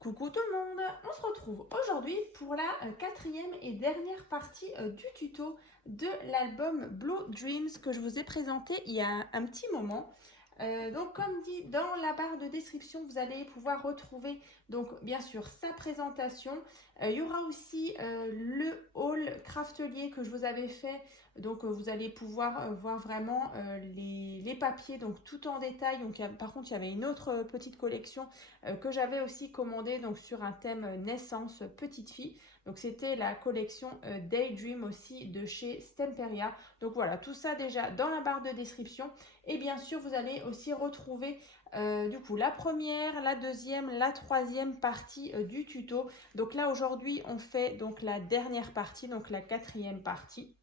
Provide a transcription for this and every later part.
Coucou tout le monde, on se retrouve aujourd'hui pour la quatrième et dernière partie du tuto de l'album Blue Dreams que je vous ai présenté il y a un petit moment. Donc comme dit dans la barre de description, vous allez pouvoir retrouver donc bien sûr sa présentation. Il y aura aussi le haul craftelier que je vous avais fait. Donc vous allez pouvoir voir vraiment les papiers donc tout en détail. Donc par contre il y avait une autre petite collection que j'avais aussi commandée donc sur un thème naissance petite fille. Donc c'était la collection Daydream aussi de chez Stemperia. Donc voilà, tout ça déjà dans la barre de description. Et bien sûr, vous allez aussi retrouver du coup la première, la deuxième, la troisième partie du tuto. Donc là aujourd'hui, on fait donc la dernière partie, donc la quatrième partie.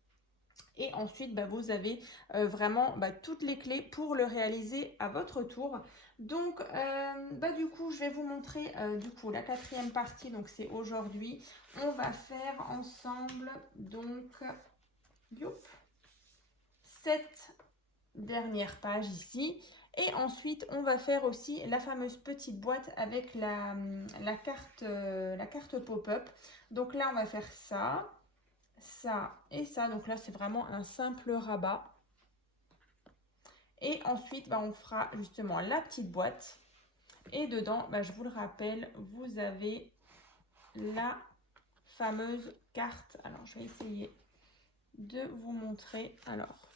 Et ensuite, vous avez vraiment toutes les clés pour le réaliser à votre tour. Donc, du coup, je vais vous montrer du coup la quatrième partie. Donc, c'est aujourd'hui. On va faire ensemble donc cette dernière page ici. Et ensuite, on va faire aussi la fameuse petite boîte avec la carte pop-up. Donc là, on va faire ça, ça et ça. Donc là, c'est vraiment un simple rabat. Et ensuite, on fera justement la petite boîte. Et dedans, je vous le rappelle, vous avez la fameuse carte. Alors, je vais essayer de vous montrer. Alors,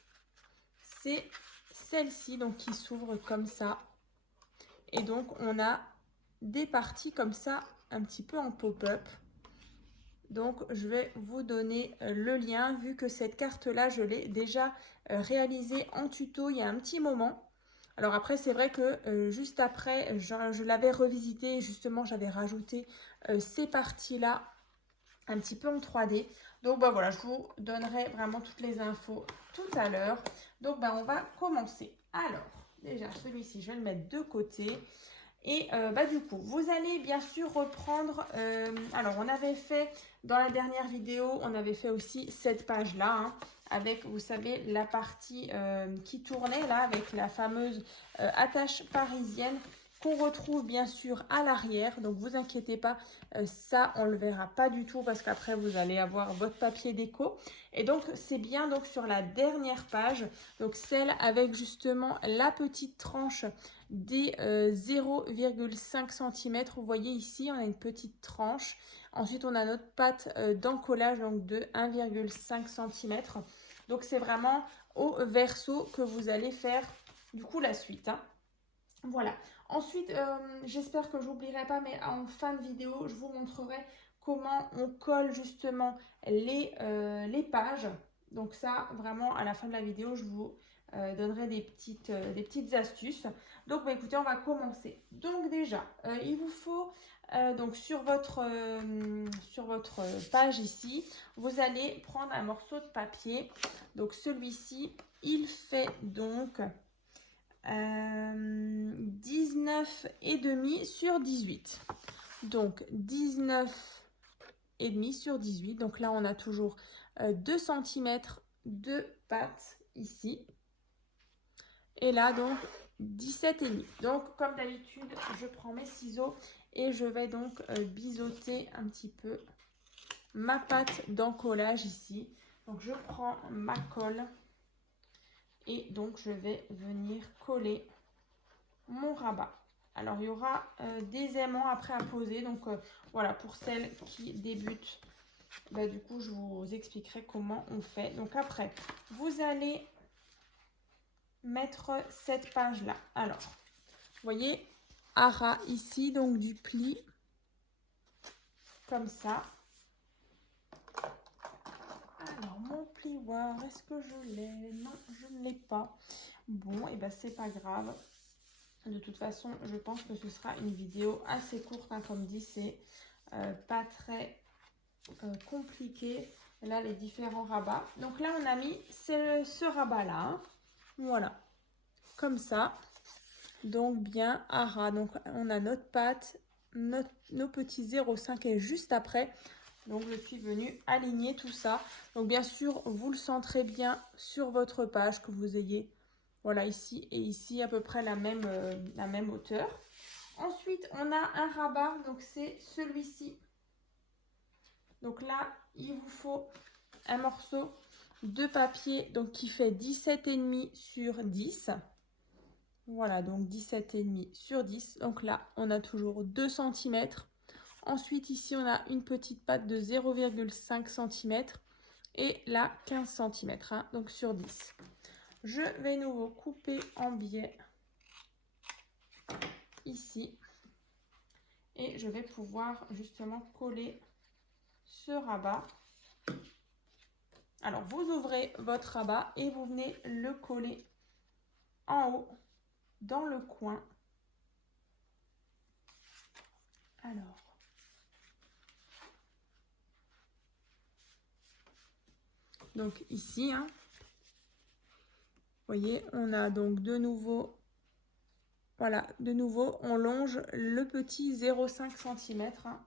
c'est celle-ci donc qui s'ouvre comme ça. Et donc, on a des parties comme ça, un petit peu en pop-up. Donc, je vais vous donner le lien, vu que cette carte-là, je l'ai déjà réalisée en tuto il y a un petit moment. Alors après, c'est vrai que juste après, je l'avais revisité. Justement, j'avais rajouté ces parties-là un petit peu en 3D. Donc, voilà, je vous donnerai vraiment toutes les infos tout à l'heure. Donc, on va commencer. Alors, déjà, celui-ci, je vais le mettre de côté. Et du coup, vous allez bien sûr reprendre, alors on avait fait dans la dernière vidéo, on avait fait aussi cette page-là, avec, vous savez, la partie qui tournait là, avec la fameuse attache parisienne qu'on retrouve bien sûr à l'arrière. Donc vous inquiétez pas, ça on le verra pas du tout parce qu'après vous allez avoir votre papier déco. Et donc c'est bien donc sur la dernière page, donc celle avec justement la petite tranche des 0,5 cm. Vous voyez ici, on a une petite tranche. Ensuite, on a notre pâte d'encollage donc de 1,5 cm. Donc, c'est vraiment au verso que vous allez faire du coup la suite. Voilà. Ensuite, j'espère que je n'oublierai pas, mais en fin de vidéo, je vous montrerai comment on colle justement les pages. Donc ça, vraiment, à la fin de la vidéo, je vous donnerai des petites astuces. Donc, écoutez, on va commencer. Donc déjà, il vous faut, donc sur votre page ici, vous allez prendre un morceau de papier. Donc celui-ci, il fait donc 19,5 sur 18. Donc 19,5 sur 18. Donc là, on a toujours 2 cm de pâte ici. Et là, donc 17,5. Donc, comme d'habitude, je prends mes ciseaux et je vais donc biseauter un petit peu ma pâte d'encollage ici. Donc, je prends ma colle et donc je vais venir coller mon rabat. Alors, il y aura des aimants après à poser. Donc, voilà, pour celles qui débutent, du coup, je vous expliquerai comment on fait. Donc, après, vous allez mettre cette page là. Alors, vous voyez, à ras ici, donc du pli comme ça. Alors, mon plioir, est-ce que je l'ai? Non, je ne l'ai pas. Bon, et c'est pas grave. De toute façon, je pense que ce sera une vidéo assez courte, comme dit, c'est pas très compliqué. Là, les différents rabats. Donc là, on a mis ce rabat là. Voilà, comme ça. Donc bien à ras. Donc on a notre pâte, nos petits 0,5 et juste après. Donc je suis venue aligner tout ça. Donc bien sûr, vous le centrez bien sur votre page, que vous ayez voilà ici et ici à peu près la même hauteur. Ensuite, on a un rabat, donc c'est celui-ci. Donc là, il vous faut un morceau de papier donc qui fait 17,5 sur 10. Voilà, donc 17,5 sur 10. Donc là, on a toujours 2 cm. Ensuite, ici, on a une petite patte de 0,5 cm. Et là, 15 cm, hein, donc sur 10. Je vais nouveau couper en biais ici. Et je vais pouvoir justement coller ce rabat. Alors, vous ouvrez votre rabat et vous venez le coller en haut, dans le coin. Alors, donc ici, hein, vous voyez, on a donc de nouveau, voilà, de nouveau, on longe le petit 0,5 cm. Hein.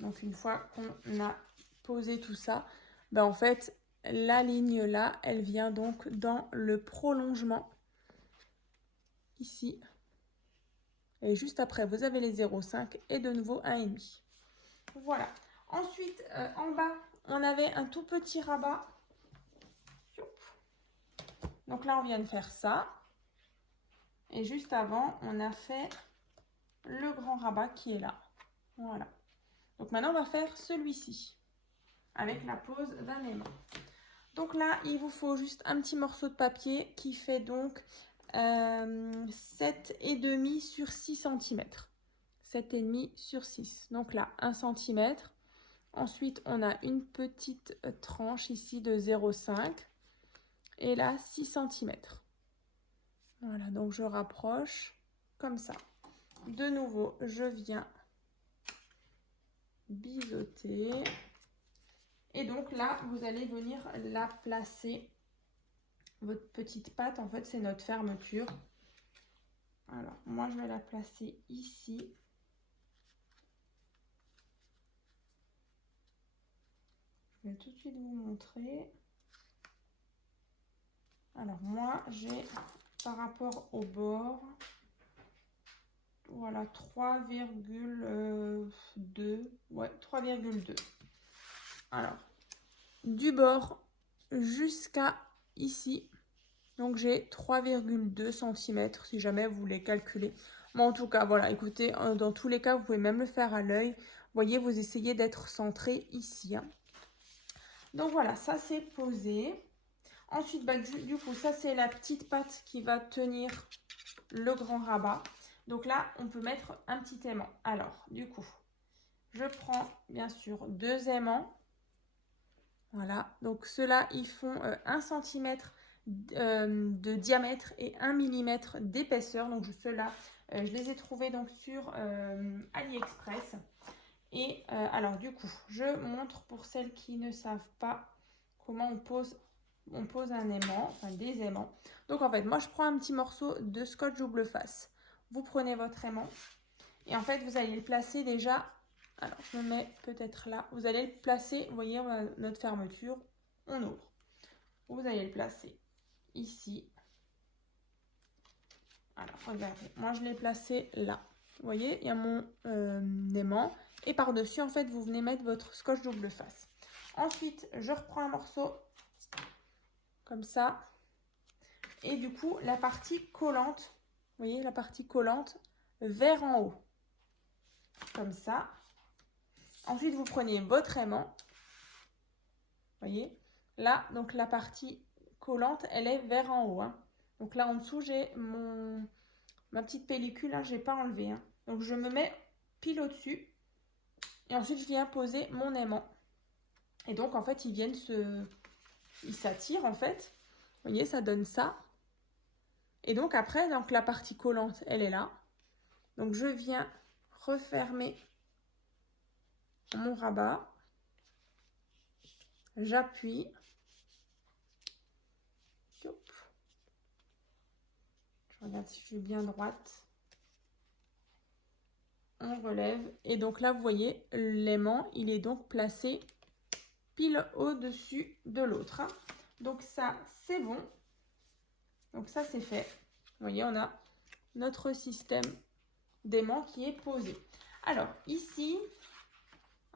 Donc, une fois qu'on a posé tout ça, ben en fait, la ligne là, elle vient donc dans le prolongement, ici. Et juste après, vous avez les 0,5 et de nouveau 1,5. Voilà. Ensuite, en bas, on avait un tout petit rabat. Donc là, on vient de faire ça. Et juste avant, on a fait le grand rabat qui est là. Voilà. Donc maintenant, on va faire celui-ci avec la pose d'un aimant. Donc là, il vous faut juste un petit morceau de papier qui fait donc 7,5 sur 6 cm. 7,5 sur 6. Donc là, 1 cm. Ensuite, on a une petite tranche ici de 0,5. Et là, 6 cm. Voilà, donc je rapproche comme ça. De nouveau, je viens biseauter. Et donc là, vous allez venir la placer. Votre petite patte, en fait, c'est notre fermeture. Alors, moi, je vais la placer ici. Je vais tout de suite vous montrer. Alors, moi, j'ai, par rapport au bord, voilà, 3,2. Ouais, 3,2. Alors, du bord jusqu'à ici. Donc, j'ai 3,2 cm si jamais vous voulez calculer. Mais en tout cas, voilà, écoutez, dans tous les cas, vous pouvez même le faire à l'œil. Vous voyez, vous essayez d'être centré ici. Hein. Donc, voilà, ça c'est posé. Ensuite, bah, du coup, ça c'est la petite patte qui va tenir le grand rabat. Donc là, on peut mettre un petit aimant. Alors, du coup, je prends bien sûr 2 aimants. Voilà, donc ceux-là, ils font 1 cm de diamètre et 1 mm d'épaisseur. Donc ceux-là, je les ai trouvés donc sur AliExpress. Et alors du coup, je montre pour celles qui ne savent pas comment on pose un aimant, enfin des aimants. Donc en fait, moi je prends un petit morceau de scotch double face. Vous prenez votre aimant et en fait vous allez le placer déjà. Alors je me mets peut-être là. Vous allez le placer, vous voyez, on a notre fermeture, on ouvre. Vous allez le placer ici. Alors regardez, moi je l'ai placé là. Vous voyez, il y a mon aimant. Et par-dessus, en fait, vous venez mettre votre scotch double face. Ensuite, je reprends un morceau comme ça. Et du coup, la partie collante, vous voyez, la partie collante vers en haut. Comme ça. Ensuite, vous prenez votre aimant. Vous voyez, là, donc la partie collante, elle est vers en haut. Hein. Donc là, en dessous, j'ai ma petite pellicule, hein, je n'ai pas enlevé. Hein. Donc, je me mets pile au-dessus. Et ensuite, je viens poser mon aimant. Et donc, en fait, ils s'attirent, en fait. Vous voyez, ça donne ça. Et donc, après, donc, la partie collante, elle est là. Donc, je viens refermer mon rabat. J'appuie. Je regarde si je suis bien droite. On relève. Et donc là, vous voyez, l'aimant, il est donc placé pile au-dessus de l'autre. Hein. Donc ça, c'est bon. Donc ça, c'est fait. Vous voyez, on a notre système d'aimant qui est posé. Alors ici,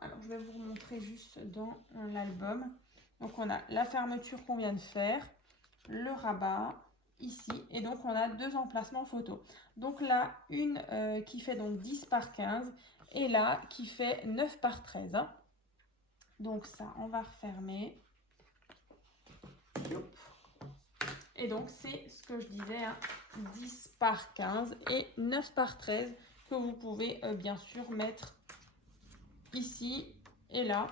je vais vous remontrer juste dans l'album. Donc on a la fermeture qu'on vient de faire, le rabat ici, et donc on a 2 emplacements photo. Donc là, une qui fait donc 10 par 15 et là qui fait 9 par 13. Hein. Donc ça, on va refermer. Et donc c'est ce que je disais, hein, 10 par 15 et 9 par 13 que vous pouvez bien sûr mettre ici et là.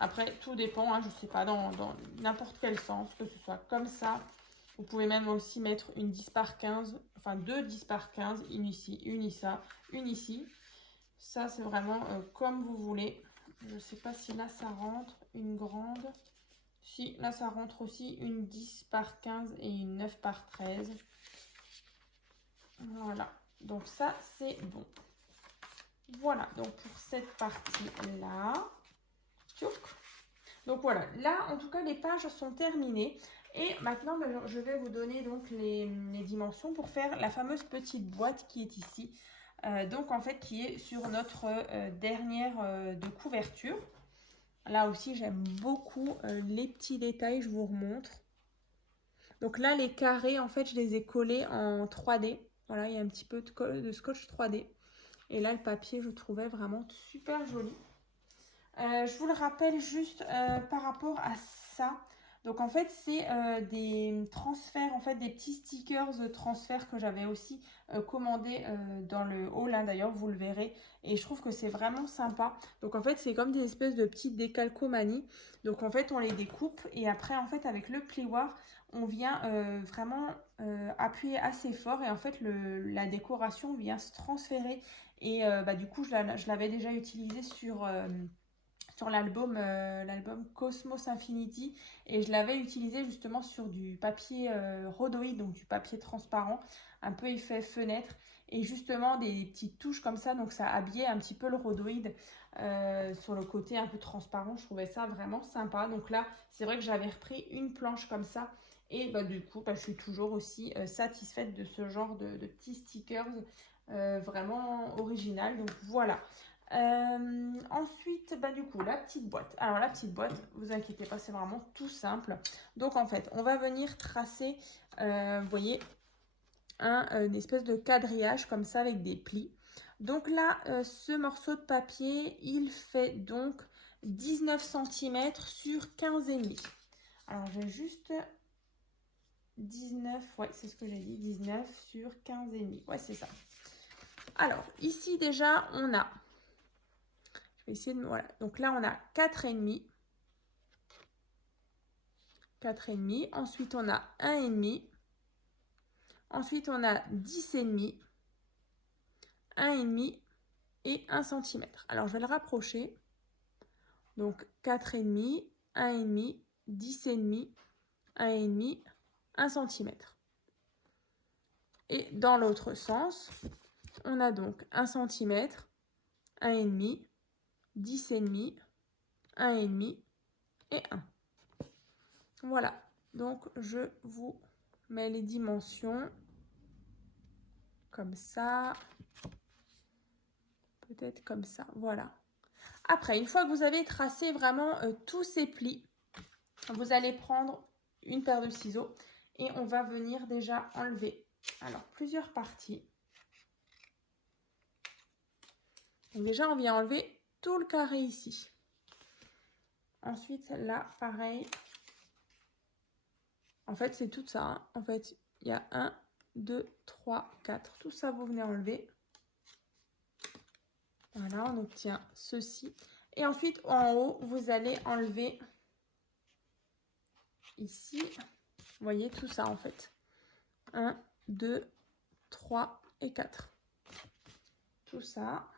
Après, tout dépend, hein, je ne sais pas, dans n'importe quel sens, que ce soit comme ça. Vous pouvez même aussi mettre une 10 par 15, enfin 2 10 par 15, une ici, une ici. Ça, c'est vraiment comme vous voulez. Je ne sais pas si là, ça rentre, une grande. Si, là, ça rentre aussi une 10 par 15 et une 9 par 13. Voilà, donc ça, c'est bon. Voilà, donc pour cette partie-là. Donc voilà, là en tout cas les pages sont terminées et maintenant je vais vous donner donc les dimensions pour faire la fameuse petite boîte qui est ici. Donc en fait qui est sur notre dernière de couverture. Là aussi j'aime beaucoup les petits détails, je vous remontre. Donc là les carrés en fait je les ai collés en 3D. Voilà, il y a un petit peu de scotch 3D. Et là le papier je trouvais vraiment super joli. Je vous le rappelle juste par rapport à ça. Donc en fait c'est des transferts, en fait des petits stickers de transfert que j'avais aussi commandé dans le haul, hein, d'ailleurs vous le verrez. Et je trouve que c'est vraiment sympa. Donc en fait c'est comme des espèces de petites décalcomanies. Donc en fait on les découpe et après en fait avec le plioir on vient vraiment appuyer assez fort. Et en fait la décoration vient se transférer. Et du coup je l'avais déjà utilisé sur l'album Cosmos Infinity et je l'avais utilisé justement sur du papier rhodoïde, donc du papier transparent, un peu effet fenêtre et justement des petites touches comme ça, donc ça habillait un petit peu le rhodoïde sur le côté un peu transparent. Je trouvais ça vraiment sympa. Donc là c'est vrai que j'avais repris une planche comme ça et du coup je suis toujours aussi satisfaite de ce genre de petits stickers vraiment original. Donc voilà. Ensuite, du coup, la petite boîte. Alors, la petite boîte, vous inquiétez pas, c'est vraiment tout simple. Donc, en fait, on va venir tracer, vous voyez, une espèce de quadrillage comme ça avec des plis. Donc là, ce morceau de papier, il fait donc 19 cm sur 15,5. Alors, j'ai juste 19, ouais, c'est ce que j'ai dit, 19 sur 15,5. Ouais, c'est ça. Alors, ici, déjà, on a... Voilà, donc là on a 4,5. 4,5. Ensuite on a 1,5. Ensuite on a 10,5. 1,5 et 1 cm. Alors je vais le rapprocher. Donc 4,5, 1,5, 10,5, 1,5, 1 cm. Et dans l'autre sens, on a donc 1 cm, 1,5, 10,5, 1,5 et 1. Voilà, donc je vous mets les dimensions comme ça, peut-être comme ça, voilà. Après, une fois que vous avez tracé vraiment tous ces plis, vous allez prendre une paire de ciseaux et on va venir déjà enlever plusieurs parties. Donc déjà, on vient enlever tout le carré ici. Ensuite, là, pareil. En fait, c'est tout ça. Hein. En fait, il y a 1, 2, 3, 4. Tout ça, vous venez enlever. Voilà, on obtient ceci. Et ensuite, en haut, vous allez enlever ici. Vous voyez tout ça, en fait. 1, 2, 3 et 4. Tout ça.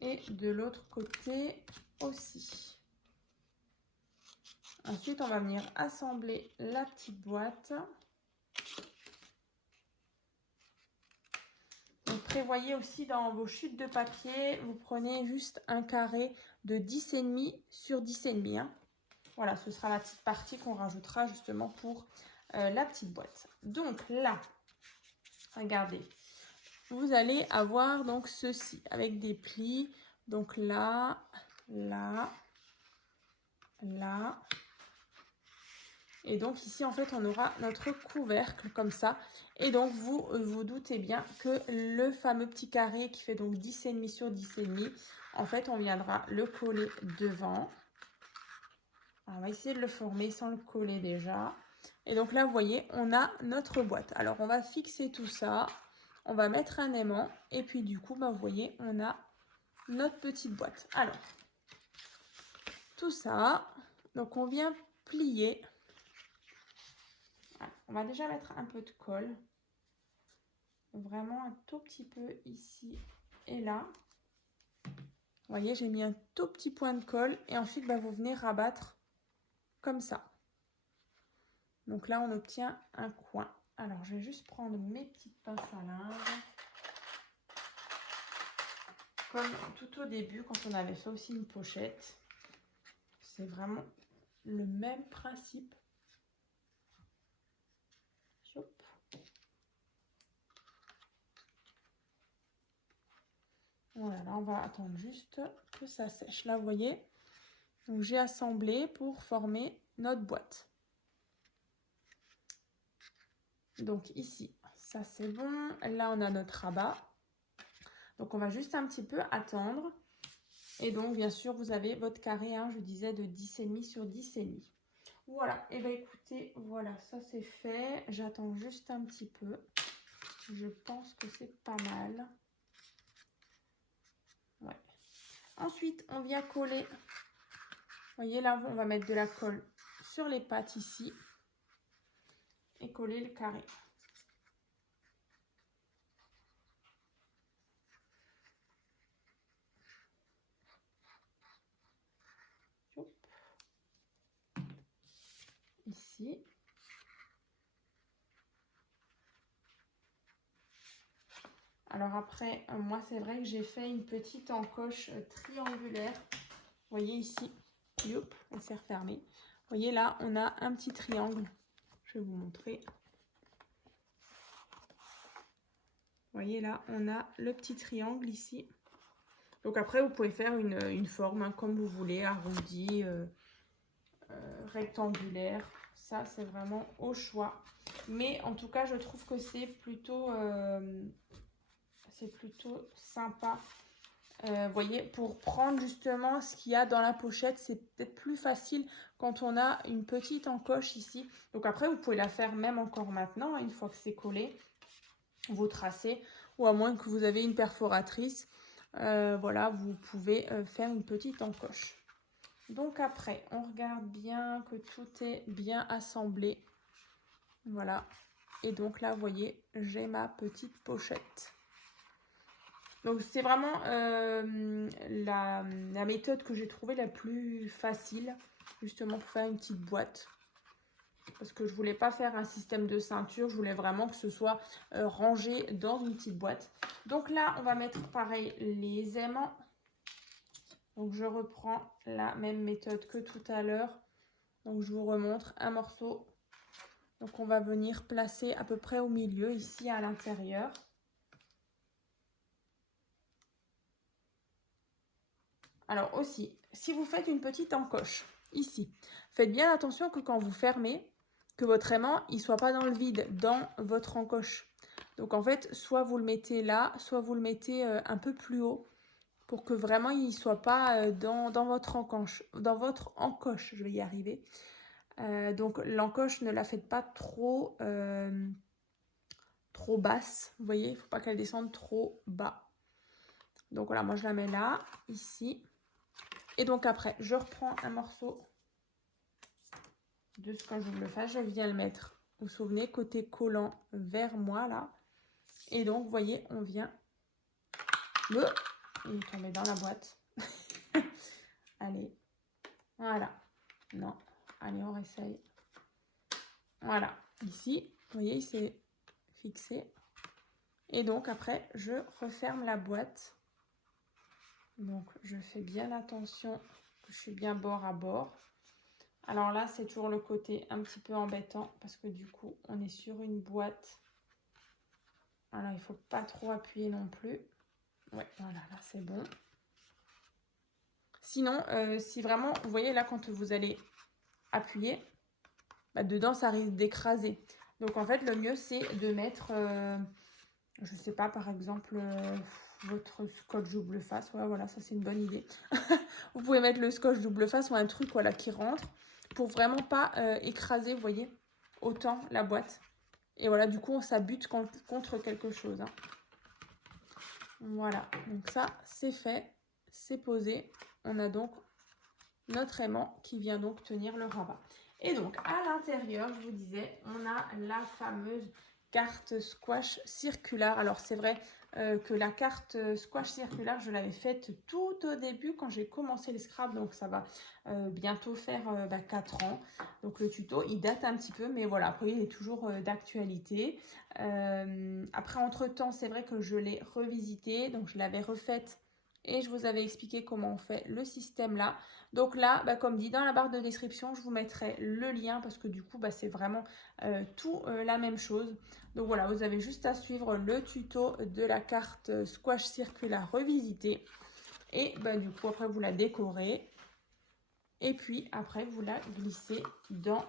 Et de l'autre côté aussi. Ensuite, on va venir assembler la petite boîte. Donc, prévoyez aussi dans vos chutes de papier, vous prenez juste un carré de 10,5 sur 10,5. Hein. Voilà, ce sera la petite partie qu'on rajoutera justement pour la petite boîte. Donc là, regardez, vous allez avoir donc ceci avec des plis. Donc là, là, là. Et donc ici, en fait, on aura notre couvercle comme ça. Et donc, vous vous doutez bien que le fameux petit carré qui fait donc 10,5 sur 10,5, en fait, on viendra le coller devant. Alors, on va essayer de le former sans le coller déjà. Et donc là, vous voyez, on a notre boîte. Alors, on va fixer tout ça. On va mettre un aimant. Et puis, du coup, vous voyez, on a notre petite boîte. Alors, tout ça. Donc, on vient plier. On va déjà mettre un peu de colle, vraiment un tout petit peu ici et là. Vous voyez, j'ai mis un tout petit point de colle et ensuite vous venez rabattre comme ça. Donc là, on obtient un coin. Alors, je vais juste prendre mes petites pinces à linge. Comme tout au début, quand on avait fait aussi une pochette, c'est vraiment le même principe. Voilà, là on va attendre juste que ça sèche. Là, vous voyez, donc j'ai assemblé pour former notre boîte. Donc ici, ça c'est bon. Là, on a notre rabat. Donc on va juste un petit peu attendre. Et donc, bien sûr, vous avez votre carré, hein, je disais, de 10,5 sur 10,5. Voilà, et bien écoutez, voilà, ça c'est fait. J'attends juste un petit peu. Je pense que c'est pas mal. Ouais. Ensuite, on vient coller. Vous voyez, là, on va mettre de la colle sur les pattes ici. Et coller le carré. Ici. Alors après, moi c'est vrai que j'ai fait une petite encoche triangulaire. Vous voyez ici, youp, elle s'est refermée. Vous voyez là, on a un petit triangle. Je vais vous montrer. Vous voyez là, on a le petit triangle ici. Donc après, vous pouvez faire une forme hein, comme vous voulez, arrondie, rectangulaire. Ça, c'est vraiment au choix. Mais en tout cas, je trouve que c'est plutôt sympa. Vous voyez, pour prendre justement ce qu'il y a dans la pochette, c'est peut-être plus facile quand on a une petite encoche ici. Donc après, vous pouvez la faire même encore maintenant, hein, une fois que c'est collé. Vous tracez, ou à moins que vous avez une perforatrice. Voilà, vous pouvez faire une petite encoche. Donc après, on regarde bien que tout est bien assemblé. Voilà. Et donc là, vous voyez, j'ai ma petite pochette. Donc c'est vraiment la méthode que j'ai trouvée la plus facile, justement pour faire une petite boîte. Parce que je voulais pas faire un système de ceinture, je voulais vraiment que ce soit rangé dans une petite boîte. Donc là, on va mettre pareil les aimants. Donc je reprends la même méthode que tout à l'heure. Donc je vous remontre un morceau. Donc on va venir placer à peu près au milieu, ici à l'intérieur. Alors aussi, si vous faites une petite encoche ici, faites bien attention que quand vous fermez, que votre aimant il soit pas dans le vide, dans votre encoche. Donc en fait, soit vous le mettez là, soit vous le mettez un peu plus haut pour que vraiment il ne soit pas dans votre encoche. Je vais y arriver. Donc l'encoche, ne la faites pas trop basse. Vous voyez, il ne faut pas qu'elle descende trop bas. Donc voilà, moi je la mets là, ici. Et donc après, je reprends un morceau de ce que je le fais. Je viens le mettre, vous vous souvenez, côté collant vers moi là. Et donc, vous voyez, on vient... Il est tombé dans la boîte. Allez. Voilà. Non. Allez, on réessaye. Voilà. Ici, vous voyez, il s'est fixé. Et donc, après, je referme la boîte. Donc, je fais bien attention que je suis bien bord à bord. Alors là, c'est toujours le côté un petit peu embêtant parce que du coup, on est sur une boîte. Alors, il ne faut pas trop appuyer non plus. Ouais, voilà, là, c'est bon. Sinon, si vraiment, vous voyez là, quand vous allez appuyer, bah, dedans, ça risque d'écraser. Donc, en fait, le mieux, c'est de mettre, je ne sais pas, par exemple, votre scotch double face. Ouais, voilà, ça, c'est une bonne idée. Vous pouvez mettre le scotch double face ou un truc voilà, qui rentre pour vraiment pas écraser, vous voyez, autant la boîte. Et voilà, du coup, ça bute contre quelque chose. Hein. Voilà, donc ça, c'est fait, c'est posé. On a donc notre aimant qui vient donc tenir le rabat. Et donc, à l'intérieur, je vous disais, on a la fameuse carte squash circulaire. Alors, c'est vrai que la carte squash circulaire, je l'avais faite tout au début quand j'ai commencé le scrap. Donc, ça va bientôt faire 4 ans. Donc, le tuto, il date un petit peu, mais voilà, après, il est toujours d'actualité. Après, entre-temps, c'est vrai que je l'ai revisité. Donc, je l'avais refaite et je vous avais expliqué comment on fait le système là. Donc là, comme dit dans la barre de description, je vous mettrai le lien parce que du coup, c'est vraiment tout la même chose. Donc voilà, vous avez juste à suivre le tuto de la carte squash circulaire revisitée. Et du coup, après, vous la décorez. Et puis après, vous la glissez dans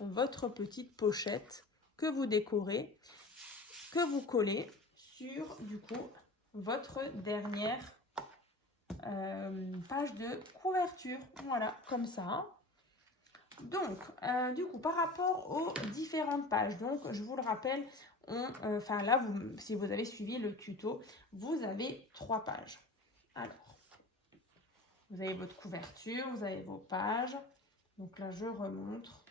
votre petite pochette que vous décorez, que vous collez sur du coup votre dernière page de couverture, voilà, comme ça. Donc, du coup, par rapport aux différentes pages, donc je vous le rappelle, là, si vous avez suivi le tuto, vous avez 3 pages. Alors, vous avez votre couverture, vous avez vos pages. Donc là, je remontre.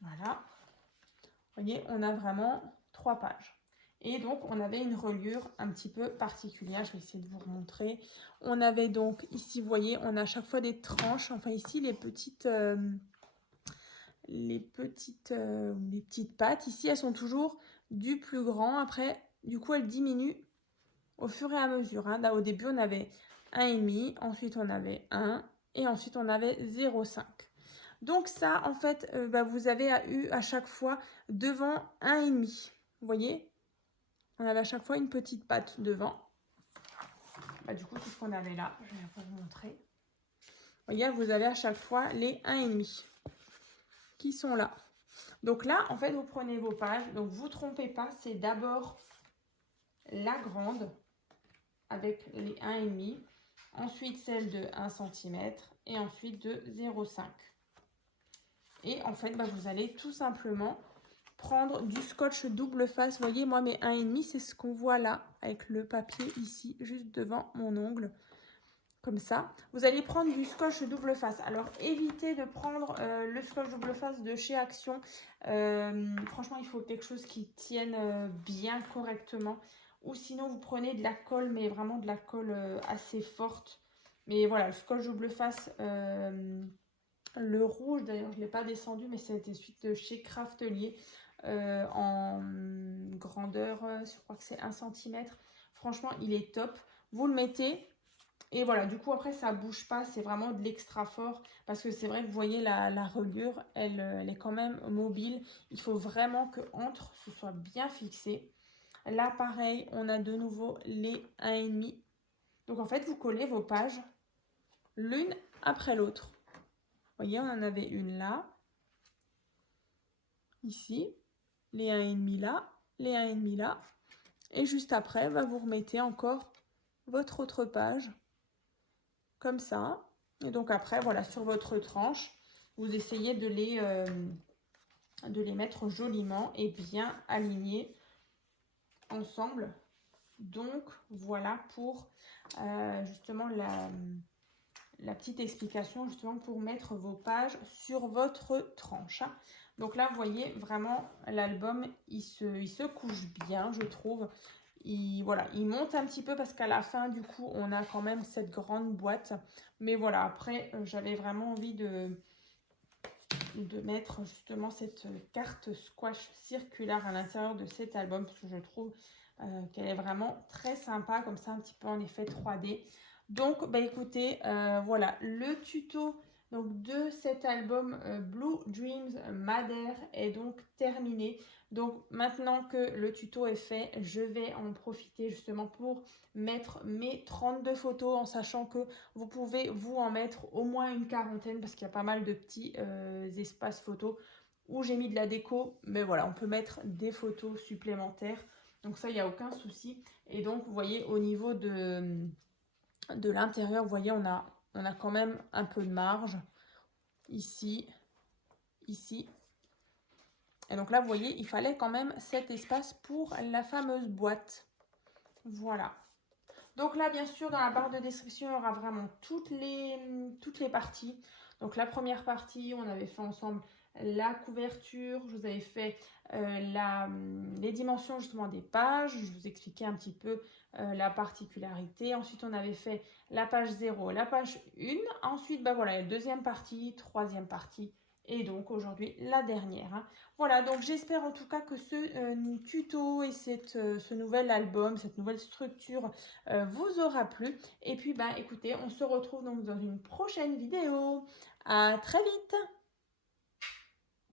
Voilà. Vous voyez, on a vraiment 3 pages. Et donc, on avait une reliure un petit peu particulière. Je vais essayer de vous remontrer. On avait donc, ici, vous voyez, on a à chaque fois des tranches. Enfin, ici, les petites pattes. Ici, elles sont toujours du plus grand. Après, du coup, elles diminuent au fur et à mesure. Hein. Là, au début, on avait 1,5. Ensuite, on avait 1. Et ensuite, on avait 0,5. Donc ça, en fait, vous avez eu à chaque fois devant 1,5. Vous voyez ? On avait à chaque fois une petite patte devant. Du coup, c'est ce qu'on avait là. Je vais vous montrer. Vous voyez, vous avez à chaque fois les 1,5 qui sont là. Donc là, en fait, vous prenez vos pages. Donc, vous ne trompez pas, c'est d'abord la grande avec les 1,5. Ensuite, celle de 1 cm et ensuite de 0,5. Et en fait, vous allez tout simplement prendre du scotch double face. Vous voyez, moi, mes 1,5, c'est ce qu'on voit là, avec le papier ici, juste devant mon ongle. Comme ça. Vous allez prendre du scotch double face. Alors, évitez de prendre le scotch double face de chez Action. Franchement, il faut quelque chose qui tienne bien correctement. Ou sinon, vous prenez de la colle, mais vraiment de la colle assez forte. Mais voilà, le scotch double face... le rouge, d'ailleurs, je ne l'ai pas descendu, mais c'était celui de chez Craftelier en grandeur, je crois que c'est 1 cm. Franchement, il est top. Vous le mettez et voilà, du coup, après, ça ne bouge pas. C'est vraiment de l'extra fort parce que c'est vrai que vous voyez, la reliure, elle est quand même mobile. Il faut vraiment que entre ce soit bien fixé. Là, pareil, on a de nouveau les 1,5. Donc, en fait, vous collez vos pages l'une après l'autre. Vous voyez, on en avait une là, ici, les 1,5 là, les 1,5 là. Et juste après, vous remettez encore votre autre page, comme ça. Et donc après, voilà, sur votre tranche, vous essayez de les mettre joliment et bien alignés ensemble. Donc, voilà pour justement la petite explication justement pour mettre vos pages sur votre tranche. Donc là, vous voyez, vraiment, l'album, il se couche bien, je trouve. Il monte un petit peu parce qu'à la fin, du coup, on a quand même cette grande boîte. Mais voilà, après, j'avais vraiment envie de mettre justement cette carte squash circulaire à l'intérieur de cet album parce que je trouve qu'elle est vraiment très sympa, comme ça, un petit peu en effet 3D. Donc, bah écoutez, voilà, le tuto donc, de cet album Blue Dreams Madère est donc terminé. Donc, maintenant que le tuto est fait, je vais en profiter justement pour mettre mes 32 photos en sachant que vous pouvez vous en mettre au moins une quarantaine parce qu'il y a pas mal de petits espaces photos où j'ai mis de la déco. Mais voilà, on peut mettre des photos supplémentaires. Donc ça, il n'y a aucun souci. Et donc, vous voyez, au niveau de l'intérieur, vous voyez, on a quand même un peu de marge. Ici, ici. Et donc là, vous voyez, il fallait quand même cet espace pour la fameuse boîte. Voilà. Donc là, bien sûr, dans la barre de description, il y aura vraiment toutes les parties. Donc la première partie, on avait fait ensemble la couverture, je vous avais fait les dimensions justement des pages, je vous expliquais un petit peu la particularité. Ensuite, on avait fait la page 0, la page 1. Ensuite, bah voilà, la deuxième partie, troisième partie. Et donc aujourd'hui, la dernière. Hein. Voilà, donc j'espère en tout cas que ce tuto et ce nouvel album, cette nouvelle structure vous aura plu. Et puis, bah, écoutez, on se retrouve donc dans une prochaine vidéo. À très vite!